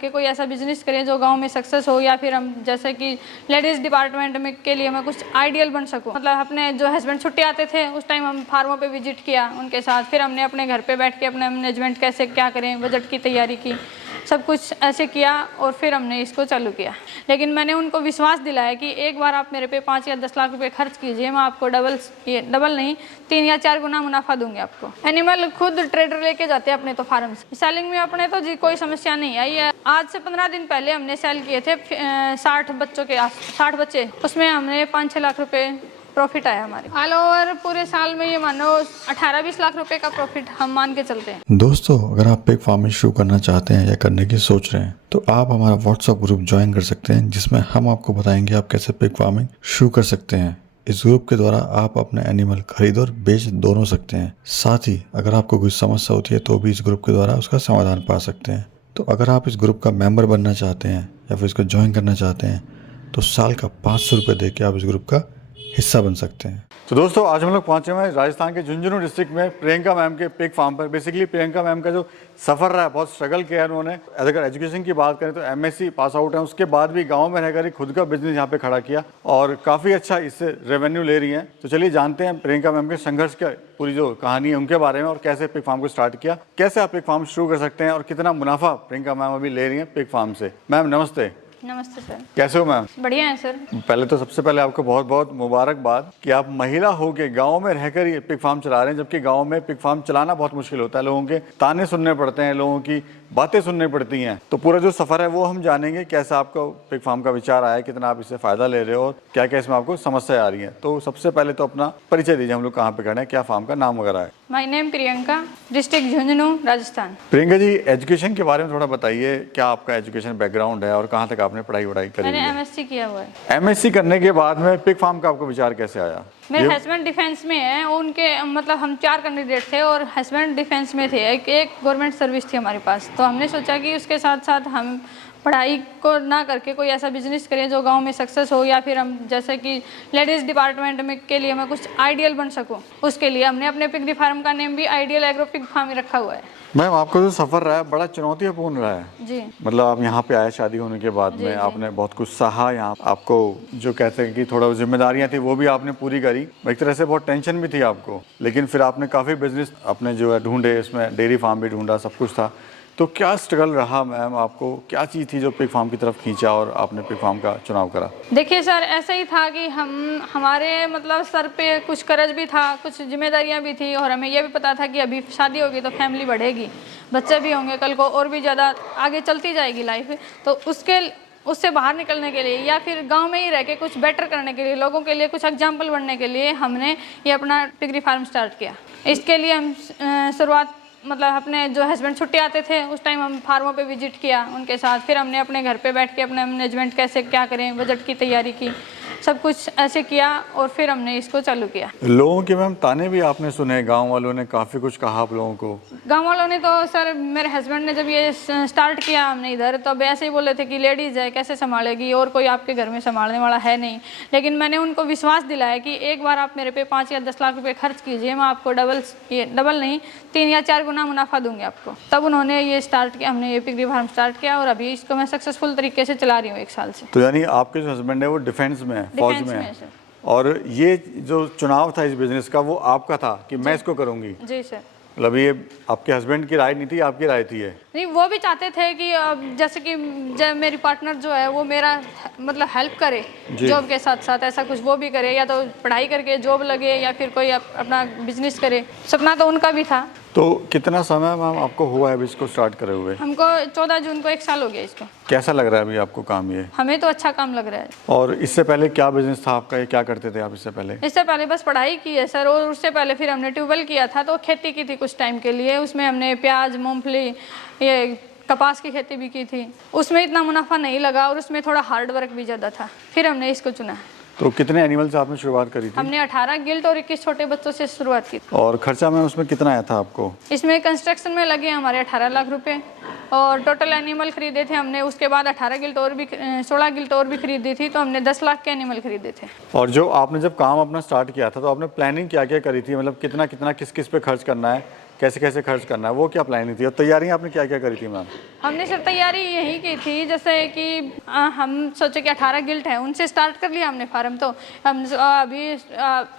कि कोई ऐसा बिजनेस करें जो गांव में सक्सेस हो, या फिर हम जैसे कि लेडीज़ डिपार्टमेंट में के लिए मैं कुछ आइडियल बन सकूं। मतलब अपने जो हस्बैंड छुट्टी आते थे उस टाइम हम फार्मों पे विजिट किया उनके साथ, फिर हमने अपने घर पे बैठ के अपने मैनेजमेंट कैसे क्या करें, बजट की तैयारी की, सब कुछ ऐसे किया और फिर हमने इसको चालू किया। लेकिन मैंने उनको विश्वास दिलाया कि एक बार आप मेरे पे 5 या 10 लाख रुपए खर्च कीजिए, मैं आपको डबल नहीं 3 या 4 गुना मुनाफा दूंगी आपको। एनिमल खुद ट्रेडर लेके जाते हैं अपने तो फार्म से। सेलिंग में अपने तो जी कोई समस्या नहीं आई है। आज से 15 दिन पहले हमने सेल किए थे 60 बच्चे, उसमें हमने 5-6 लाख रुपए प्रॉफिट आया हमारे। ऑल ओवर पूरे साल में ये मानो 18-20 लाख रुपए का प्रॉफिट हम मान के चलते हैं। दोस्तों, अगर आप पिग फार्मिंग शुरू करना चाहते हैं या करने की सोच रहे हैं तो आप हमारा व्हाट्सएप ग्रुप ज्वाइन कर सकते हैं, जिसमें हम आपको बताएंगे आप कैसे पिग फार्मिंग शुरू कर सकते हैं। इस ग्रुप के द्वारा आप अपने एनिमल खरीद और बेच दोनों सकते हैं। साथ ही अगर आपको कोई समस्या होती है तो भी इस ग्रुप के द्वारा उसका समाधान पा सकते हैं। तो अगर आप इस ग्रुप का मेंबर बनना चाहते हैं या फिर इसको ज्वाइन करना चाहते हैं तो साल का 500 रुपये दे के आप इस ग्रुप का हिस्सा बन सकते हैं। तो दोस्तों, आज हम लोग पहुंचे हुए हैं राजस्थान के झुंझुनू डिस्ट्रिक्ट में प्रियंका मैम के पिग फार्म पर। बेसिकली प्रियंका मैम का जो सफ़र रहा है, बहुत स्ट्रगल किया है उन्होंने। अगर एजुकेशन की बात करें तो एमएससी पास आउट है, उसके बाद भी गांव में रहकर ही खुद का बिजनेस यहाँ पे खड़ा किया और काफ़ी अच्छा इससे रेवेन्यू ले रही हैं। तो चलिए जानते हैं प्रियंका मैम के संघर्ष का पूरी जो कहानी है उनके बारे में और कैसे पिग फार्म को स्टार्ट किया, कैसे आप पिग फार्म शुरू कर सकते हैं और कितना मुनाफा प्रियंका मैम अभी ले रही हैं पिग फार्म से। मैम नमस्ते। नमस्ते सर। कैसे हो मैम? बढ़िया है सर। पहले तो सबसे पहले आपको बहुत बहुत मुबारकबाद कि आप महिला होके गांव में रहकर ये पिग फार्म चला रहे हैं, जबकि गांव में पिग फार्म चलाना बहुत मुश्किल होता है। लोगों के ताने सुनने पड़ते हैं, लोगों की बातें सुननी पड़ती हैं। तो पूरा जो सफर है वो हम जानेंगे, कैसा आपको पिग फार्म का विचार आया, कितना आप इससे फायदा ले रहे हो और क्या क्या इसमें आपको समस्या आ रही है। तो सबसे पहले तो अपना परिचय दीजिए, हम लोग कहाँ पे खड़े हैं, क्या फार्म का नाम वगैरह है। My name Priyanka, district Jhunjhunu, Rajasthan. Priyanka ji, education के बारे में थोड़ा बताइए, क्या आपका एजुकेशन बैकग्राउंड है और कहाँ तक आपने पढ़ाई करी? मैंने एमएससी किया हुआ है। एमएससी करने के बाद में पिग फार्म का आपको विचार कैसे आया? मेरे हस्बैंड डिफेंस में है, उनके मतलब हम 4 कैंडिडेट थे और हस्बैंड डिफेंस में थे। एक गवर्नमेंट सर्विस थी हमारे पास, तो हमने सोचा कि उसके साथ साथ हम पढ़ाई को ना करके कोई ऐसा बिजनेस करें जो गांव में सक्सेस हो, या फिर हम जैसे कि लेडीज़ डिपार्टमेंट में के लिए मैं कुछ आइडियल बन सकूं। उसके लिए हमने अपने पिग फार्म का नेम भी आइडियल एग्रो पिग फार्म रखा हुआ है। मैम, आपका जो सफर रहा है बड़ा चुनौतीपूर्ण रहा है जी। मतलब आप यहाँ पे आए शादी होने के बाद में, आपने बहुत कुछ सहा। यहाँ आपको जो कहते हैं कि थोड़ा जिम्मेदारियाँ थी वो भी आपने पूरी करी, एक तरह से बहुत टेंशन भी थी आपको, लेकिन फिर आपने काफ़ी बिजनेस अपने जो है ढूंढे, इसमें डेयरी फार्म भी ढूंढा, सब कुछ था। तो क्या स्ट्रगल रहा मैम, आपको क्या चीज़ थी जो पिग फार्म की तरफ खींचा और आपने पिग फार्म का चुनाव करा? देखिए सर, ऐसा ही था कि हमारे मतलब सर पे कुछ कर्ज भी था, कुछ जिम्मेदारियां भी थी, और हमें यह भी पता था कि अभी शादी होगी तो फैमिली बढ़ेगी, बच्चे भी होंगे कल को और भी ज़्यादा आगे चलती जाएगी लाइफ। तो उससे बाहर निकलने के लिए या फिर गांव में ही रह के कुछ बेटर करने के लिए, लोगों के लिए कुछ एग्जाम्पल बनने के लिए हमने ये अपना पिगरी फार्म स्टार्ट किया। इसके लिए हम शुरुआत मतलब अपने जो हस्बैंड छुट्टी आते थे उस टाइम हम फार्मों पे विजिट किया उनके साथ, फिर हमने अपने घर पे बैठ के अपने मैनेजमेंट कैसे क्या करें, बजट की तैयारी की, सब कुछ ऐसे किया और फिर हमने इसको चालू किया। लोगों के मैम ताने भी आपने सुने, गांव वालों ने काफ़ी कुछ कहा आप लोगों को? गांव वालों ने तो सर, मेरे हस्बैंड ने जब ये स्टार्ट किया हमने इधर, तो अब ऐसे ही बोले थे कि लेडीज़ है कैसे संभालेगी और कोई आपके घर में संभालने वाला है नहीं। लेकिन मैंने उनको विश्वास दिलाया कि एक बार आप मेरे पे 5 या 10 लाख रुपए खर्च कीजिए, मैं आपको डबल नहीं 3 या 4 गुना मुनाफा दूंगी आपको। तब उन्होंने ये स्टार्ट किया, हमने ये पिगरी फार्म स्टार्ट किया और अभी इसको मैं सक्सेसफुल तरीके से चला रही हूँ 1 साल से। तो यानी आपके जो हस्बैंड है वो डिफेंस में है, फौज में है, और ये जो चुनाव था इस बिजनेस का वो आपका था कि मैं इसको करूंगी? जी सर। मतलब ये आपके हस्बैंड की राय नहीं थी, आपकी राय थी? है नहीं, वो भी चाहते थे कि जैसे कि जब मेरी पार्टनर जो है वो मेरा मतलब हेल्प करे जॉब के साथ साथ, ऐसा कुछ वो भी करे, या तो पढ़ाई करके जॉब लगे या फिर कोई अपना बिजनेस करे, सपना तो उनका भी था। तो कितना समय मैम आपको हुआ है अभी इसको स्टार्ट करे हुए? हमको 14 जून को 1 साल हो गया इसको। कैसा लग रहा है अभी आपको काम ये? हमें तो अच्छा काम लग रहा है। और इससे पहले क्या बिजनेस था आपका, ये क्या करते थे आप इससे पहले? इससे पहले बस पढ़ाई की है सर, और उससे पहले फिर हमने ट्यूबवेल किया था, तो खेती की थी कुछ टाइम के लिए, उसमें हमने प्याज, मूंगफली, ये कपास की खेती भी की थी। उसमें इतना मुनाफा नहीं लगा और उसमें थोड़ा हार्ड वर्क भी ज़्यादा था, फिर हमने इसको चुना। तो कितने एनिमल से आपने शुरुआत करी थी? हमने 18 गिल्ट और 21 छोटे बच्चों से शुरुआत की। और खर्चा में उसमें कितना आया था आपको? इसमें कंस्ट्रक्शन में लगे हमारे 18 लाख रुपए, और टोटल एनिमल खरीदे थे हमने, उसके बाद 18 गिल्ट और भी 16 गिल्ट और भी खरीदी थी, तो हमने 10 लाख के एनिमल खरीदे थे। और जो आपने जब काम अपना स्टार्ट किया था तो आपने प्लानिंग क्या क्या करी थी, मतलब कितना कितना किस किस पे खर्च करना है, कैसे कैसे खर्च करना है, वो क्या प्लानिंग थी और तैयारियां आपने क्या क्या करी थी मैम? हमने सर तैयारी यही की थी, जैसे कि हम सोचे कि 18 गिल्ट है, उनसे स्टार्ट कर लिया हमने फार्म। तो हम अभी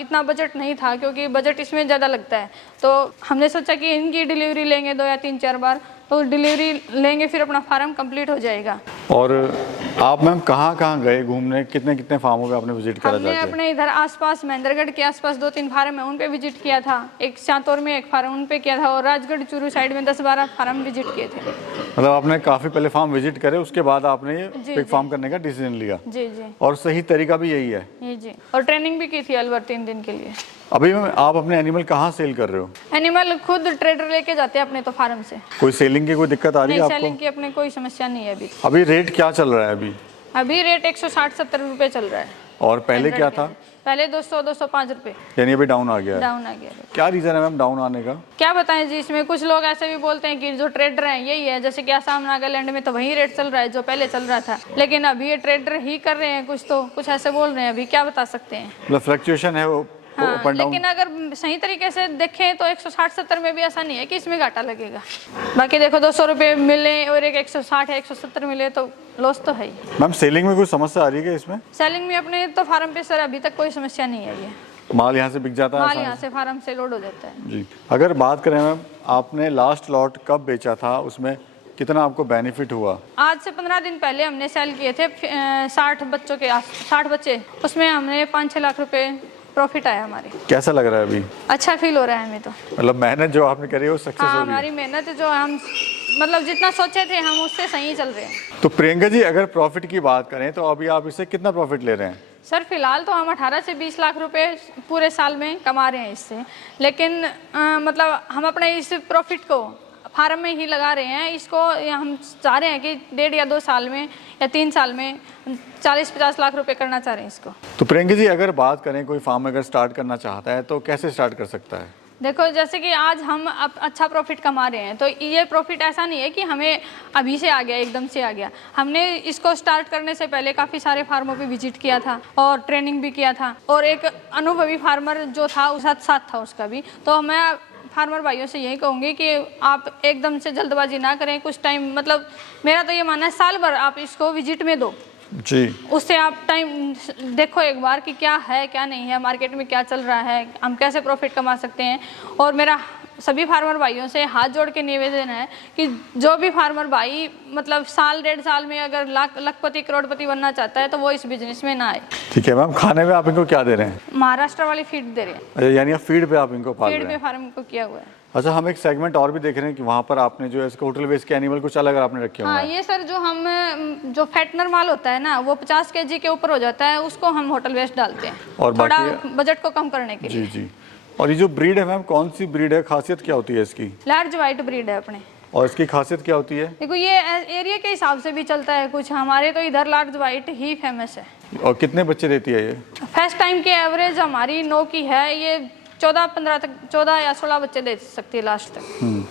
इतना बजट नहीं था, क्योंकि बजट इसमें ज़्यादा लगता है। तो हमने सोचा कि इनकी डिलीवरी लेंगे 2 या 3-4 बार, तो डिलीवरी लेंगे फिर अपना फार्म कंप्लीट हो जाएगा। और आप मैम कहाँ कहाँ गए घूमने, कितने कितने फार्मों पे आपने विजिट करा हमने जाके? अपने इधर आसपास महेंद्रगढ़ के आसपास 2-3 फार्म है, उन पे विजिट किया था। एक शांतौर में एक फार्म उन पे किया था, और राजगढ़ चूरू साइड में 10-12 फार्म विजिट किए थे। मतलब आपने काफ़ी पहले फार्म विजिट करे, उसके बाद आपने ये जी, पिग जी। फार्म करने का डिसीजन लिया। जी जी और सही तरीका भी यही है। जी। और ट्रेनिंग भी की थी अलवर 3 दिन के लिए। अभी मैम आप अपने एनिमल कहाँ सेल कर रहे हो? एनिमल खुद ट्रेडर लेके जाते हैं अपने तो फार्म से। कोई सेलिंग की कोई दिक्कत आ रही नहीं, है सेलिंग आपको? की अपने कोई समस्या नहीं है अभी। अभी रेट क्या चल रहा है अभी? अभी रेट 160-70 रुपये चल रहा है। और पहले क्या था? पहले 200-205 रुपये यानी अभी डाउन आ गया है। डाउन आ गया है। क्या रीज़न है मैम डाउन आने का? क्या बताएं जी, इसमें कुछ लोग ऐसे भी बोलते हैं कि जो ट्रेडर हैं यही है, जैसे कि असम नागालैंड में तो वही रेट चल रहा है जो पहले चल रहा था, लेकिन अभी ये ट्रेडर ही कर रहे हैं कुछ, तो कुछ ऐसे बोल रहे हैं। अभी क्या बता सकते हैं। मतलब फ्लक्चुएशन है वो हाँ, अप एंड डाउन। लेकिन अगर सही तरीके से देखें तो 160-70 में भी ऐसा नहीं है कि इसमें घाटा लगेगा। बाकी देखो 200 रुपये मिले और एक 160 या 170 मिले तो लॉस तो है ही। मैम सेलिंग में कोई समस्या आ रही है क्या इसमें? सेलिंग में अपने तो फार्म पे सर अभी तक कोई समस्या नहीं आई है। माल यहाँ से बिक जाता है माल आसानी यहाँ से फार्म से लोड हो जाता है। से? जी। अगर बात करें मैम, आपने लास्ट लॉट कब बेचा था, उसमें कितना आपको बेनिफिट हुआ? आज से 15 दिन पहले हमने सेल किए थे 60 बच्चों के 60 बच्चे, उसमें हमने 5-6 लाख रुपए प्रॉफिट आया हमारे। कैसा लग रहा है अभी? अच्छा फील हो रहा है हमें तो। मतलब मेहनत जो आपने करी है वो सक्सेस हाँ, हो रही है? हमारी मेहनत जो हम मतलब जितना सोचे थे हम उससे सही चल रहे हैं। तो प्रियंका जी, अगर प्रॉफिट की बात करें तो अभी आप इससे कितना प्रॉफिट ले रहे हैं? सर फिलहाल तो हम 18 से 20 लाख रुपए पूरे साल में कमा रहे हैं इससे, लेकिन मतलब हम अपने इस प्रॉफिट को फार्म में ही लगा रहे हैं। इसको हम चाह रहे हैं कि 1.5 या 2 साल में या 3 साल में 40-50 लाख रुपए करना चाह रहे हैं इसको। तो प्रियंका जी, अगर बात करें कोई फार्म अगर स्टार्ट करना चाहता है तो कैसे स्टार्ट कर सकता है? देखो, जैसे कि आज हम अब अच्छा प्रॉफिट कमा रहे हैं, तो ये प्रॉफिट ऐसा नहीं है कि हमें अभी से आ गया, एकदम से आ गया। हमने इसको स्टार्ट करने से पहले काफ़ी सारे फार्मों पे विजिट किया था और ट्रेनिंग भी किया था, और एक अनुभवी फार्मर जो था उसका साथ था उसका भी। तो मैं फार्मर भाइयों से यही कहूँगी कि आप एकदम से जल्दबाजी ना करें। कुछ टाइम, मतलब मेरा तो ये मानना है साल भर आप इसको विजिट में दो जी। उससे आप टाइम देखो एक बार कि क्या है क्या नहीं है, मार्केट में क्या चल रहा है, हम कैसे प्रॉफिट कमा सकते हैं। और मेरा सभी फार्मर भाइयों से हाथ जोड़ के निवेदन है कि जो भी फार्मर भाई मतलब साल 1.5 साल में अगर लखपति करोड़पति बनना चाहता है तो वो इस बिजनेस में ना आए। ठीक है मैम, खाने में आप इनको क्या दे रहे हैं? महाराष्ट्र वाली फीड दे रहे हैं। अच्छा, यानी आप फीड पे आप इनको पाल फीड रहे पे हैं? फार्म को किया हुआ है। अच्छा, हम एक सेगमेंट और भी देख रहे हैं कि वहाँ पर आपने जो है इसको होटल वेस्ट के एनिमल कुछ अलग आपने रखे हुए हाँ, हैं। ये सर जो हम जो फैटनर माल होता है ना, वो 50 kg के ऊपर हो जाता है, उसको हम होटल वेस्ट डालते हैं और थोड़ा बाकी बजट को कम करने के जी लिए। जी। और ये जो ब्रीड है मैम, कौन सी ब्रीड है, खासियत क्या होती है इसकी? लार्ज वाइट ब्रीड है अपने। और इसकी खासियत क्या होती है? देखो, ये एरिया के हिसाब से भी चलता है कुछ, हमारे तो इधर लार्ज वाइट ही फेमस है। और कितने बच्चे देती है ये? फर्स्ट टाइम की एवरेज हमारी 9 की है, ये 14-15 तक 14 या 16 बच्चे दे सकती है लास्ट तक।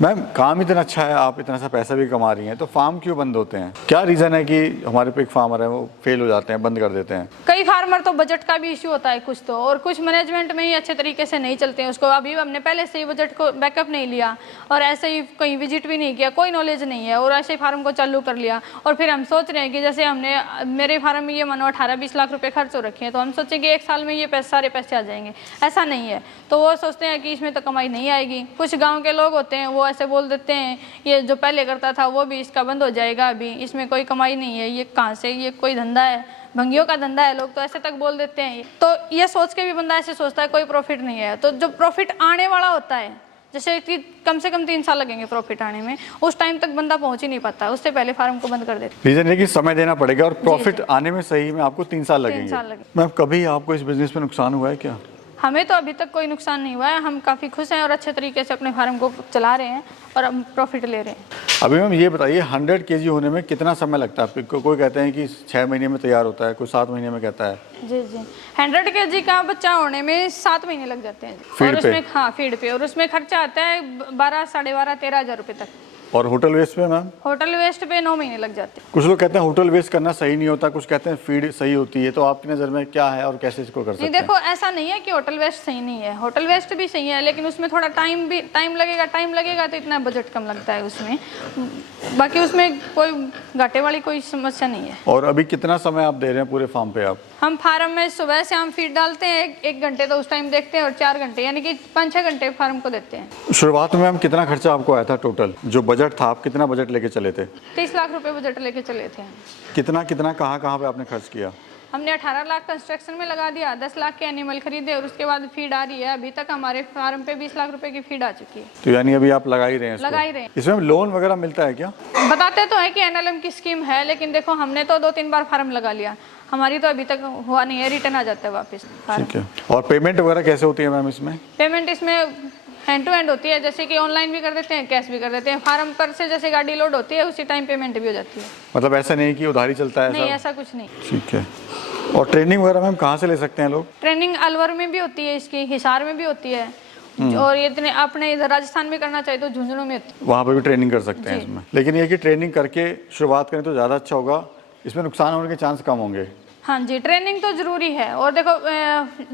मैम, काम इतना अच्छा है, आप इतना सा पैसा भी कमा रही हैं, तो फार्म क्यों बंद होते हैं? क्या रीज़न है कि हमारे पे एक फार्मर है वो फेल हो जाते हैं, बंद कर देते हैं? कई फार्मर तो बजट का भी इश्यू होता है कुछ तो, और कुछ मैनेजमेंट में ही अच्छे तरीके से नहीं चलते हैं उसको। अभी हमने पहले से ही बजट को बैकअप नहीं लिया और ऐसे ही कहीं विजिट भी नहीं किया, कोई नॉलेज नहीं है, और ऐसे ही फार्म को चालू कर लिया। और फिर हम सोच रहे हैं कि जैसे हमने मेरे फार्म में ये मानो 18-20 लाख रुपए खर्च हो रखे हैं, तो हम सोचें कि 1 साल में ये सारे पैसे आ जाएंगे। ऐसा नहीं है, तो वो सोचते हैं कि इसमें तो कमाई नहीं आएगी। कुछ गाँव के लोग होते हैं वो ऐसे बोल देते हैं ये जो पहले करता था वो भी इसका बंद हो जाएगा, अभी इसमें कोई कमाई नहीं है, ये कहाँ से, ये कोई धंधा है, भंगियों का धंधा है, लोग तो ऐसे तक बोल देते हैं। तो ये सोच के भी बंदा ऐसे सोचता है कोई प्रॉफिट नहीं है। तो जो प्रॉफिट आने वाला होता है, जैसे कि कम से कम 3 साल लगेंगे प्रॉफिट आने में, उस टाइम तक बंदा पहुंच ही नहीं पाता, उससे पहले फार्म को बंद कर देते। रीज़न है कि समय देना पड़ेगा और प्रॉफिट आने में सही में आपको 3 साल लगेंगे। 3 साल लगेंगे। मैम, कभी आपको इस बिजनेस में नुकसान हुआ है क्या? हमें तो अभी तक कोई नुकसान नहीं हुआ है, हम काफ़ी खुश हैं और अच्छे तरीके से अपने फार्म को चला रहे हैं और हम प्रॉफिट ले रहे हैं। अभी मैम ये बताइए, 100 kg होने में कितना समय लगता है? कोई कहते हैं कि 6 महीने में तैयार होता है, कोई 7 महीने में कहता है। जी जी, 100 kg का बच्चा होने में 7 महीने लग जाते हैं। फीड और पे? उसमें हाँ फीड पे, और उसमें खर्चा आता है 12, 12.5, 13 हज़ार रुपये तक। और होटल वेस्ट पे मैम? होटल वेस्ट पे 9 महीने लग जाते हैं। कुछ लोग कहते हैं होटल वेस्ट करना सही नहीं होता, कुछ कहते हैं फीड सही होती है, तो आपकी नज़र में क्या है और कैसे इसको कर सकते नहीं हैं? देखो, ऐसा नहीं है कि होटल वेस्ट सही नहीं है, होटल वेस्ट भी सही है, लेकिन उसमें थोड़ा टाइम लगेगा तो इतना बजट कम लगता है उसमें। बाकी उसमें कोई घाटे वाली कोई समस्या नहीं है। और अभी कितना समय आप दे रहे हैं पूरे फार्म पे आप? हम फार्म में सुबह से हम फीड डालते हैं 1 घंटे तो उस टाइम देखते हैं, और 4 घंटे यानी कि 5-6 घंटे फार्म को देते हैं। शुरुआत में मैम कितना खर्चा आपको आया था टोटल? जो बजट था, आप कितना बजट लेके चले थे? 30 लाख रुपए बजट लेके चले थे। कितना कहाँ पे आपने खर्च किया? हमने 18 लाख कंस्ट्रक्शन में लगा दिया, 10 लाख के एनिमल खरीदे, और उसके बाद फीड आ रही है। अभी तक हमारे फार्म पे 20 लाख रुपए की फीड आ चुकी है। तो यानी अभी आप लगा ही रहे हैं इसको? लगा ही रहे हैं। इसमें लोन वगैरह मिलता है क्या? बताते तो है कि एनएलएम की स्कीम है, लेकिन देखो हमने तो 2-3 बार फार्म लगा लिया, हमारी तो अभी तक हुआ नहीं है, रिटर्न आ जाता है वापस फार्म। ठीक है। और पेमेंट वगैरह कैसे होती है मैम इसमें? पेमेंट इसमें हैंड टू हैंड होती है, जैसे कि ऑनलाइन भी कर देते हैं, कैश भी कर देते हैं। फार्म पर से जैसे गाड़ी लोड होती है उसी टाइम पेमेंट भी हो जाती है। मतलब ऐसा नहीं कि उधारी चलता है? नहीं, ऐसा कुछ नहीं। ठीक है। और ट्रेनिंग वगैरह मैम कहाँ से ले सकते हैं लोग? ट्रेनिंग अलवर में भी होती है, इसकी हिसार में भी होती है, और ये इतने अपने इधर राजस्थान में करना चाहिए तो झुंझुनू में होती है। वहाँ पे भी ट्रेनिंग कर सकते हैं इसमें। लेकिन ये कि ट्रेनिंग करके शुरुआत करें तो ज़्यादा अच्छा होगा, इसमें नुकसान होने के चांस कम होंगे। हाँ जी, ट्रेनिंग तो जरूरी है। और देखो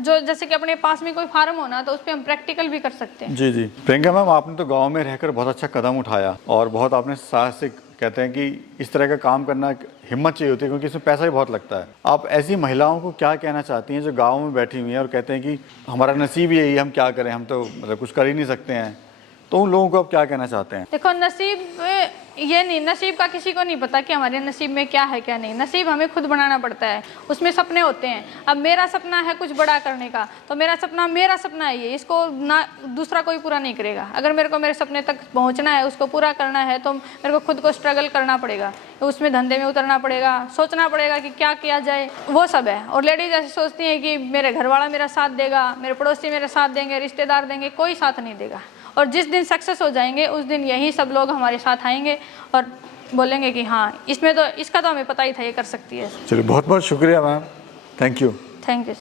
जो जैसे कि अपने पास में कोई फार्म होना तो उस पर हम प्रैक्टिकल भी कर सकते हैं। जी जी। प्रियंका मैम, आपने तो गांव में रहकर बहुत अच्छा कदम उठाया और बहुत आपने साहसिक, कहते हैं कि इस तरह का काम करना हिम्मत चाहिए होती है, क्योंकि इसमें पैसा भी बहुत लगता है। आप ऐसी महिलाओं को क्या कहना चाहती हैं जो गाँव में बैठी हुई हैं और कहते हैं कि हमारा नसीब यही है, हम क्या करें, हम तो मतलब कुछ कर ही नहीं सकते हैं, तो उन लोगों को आप क्या कहना चाहते हैं? देखो, नसीब ये नहीं, नसीब का किसी को नहीं पता कि हमारे नसीब में क्या है क्या नहीं। नसीब हमें खुद बनाना पड़ता है, उसमें सपने होते हैं। अब मेरा सपना है कुछ बड़ा करने का, तो मेरा सपना है ये, इसको ना दूसरा कोई पूरा नहीं करेगा। अगर मेरे को मेरे सपने तक पहुंचना है, उसको पूरा करना है, तो मेरे को खुद को स्ट्रगल करना पड़ेगा, उसमें धंधे में उतरना पड़ेगा, सोचना पड़ेगा कि क्या किया जाए, वो सब है। और लेडीज ऐसे सोचती हैं कि मेरे घर वाला मेरा साथ देगा, मेरे पड़ोसी मेरे साथ देंगे, रिश्तेदार देंगे, कोई साथ नहीं देगा। और जिस दिन सक्सेस हो जाएंगे उस दिन यही सब लोग हमारे साथ आएंगे और बोलेंगे कि हाँ, इसमें तो इसका तो हमें पता ही था ये कर सकती है। चलिए, बहुत बहुत शुक्रिया ma'am, thank you. Thank you.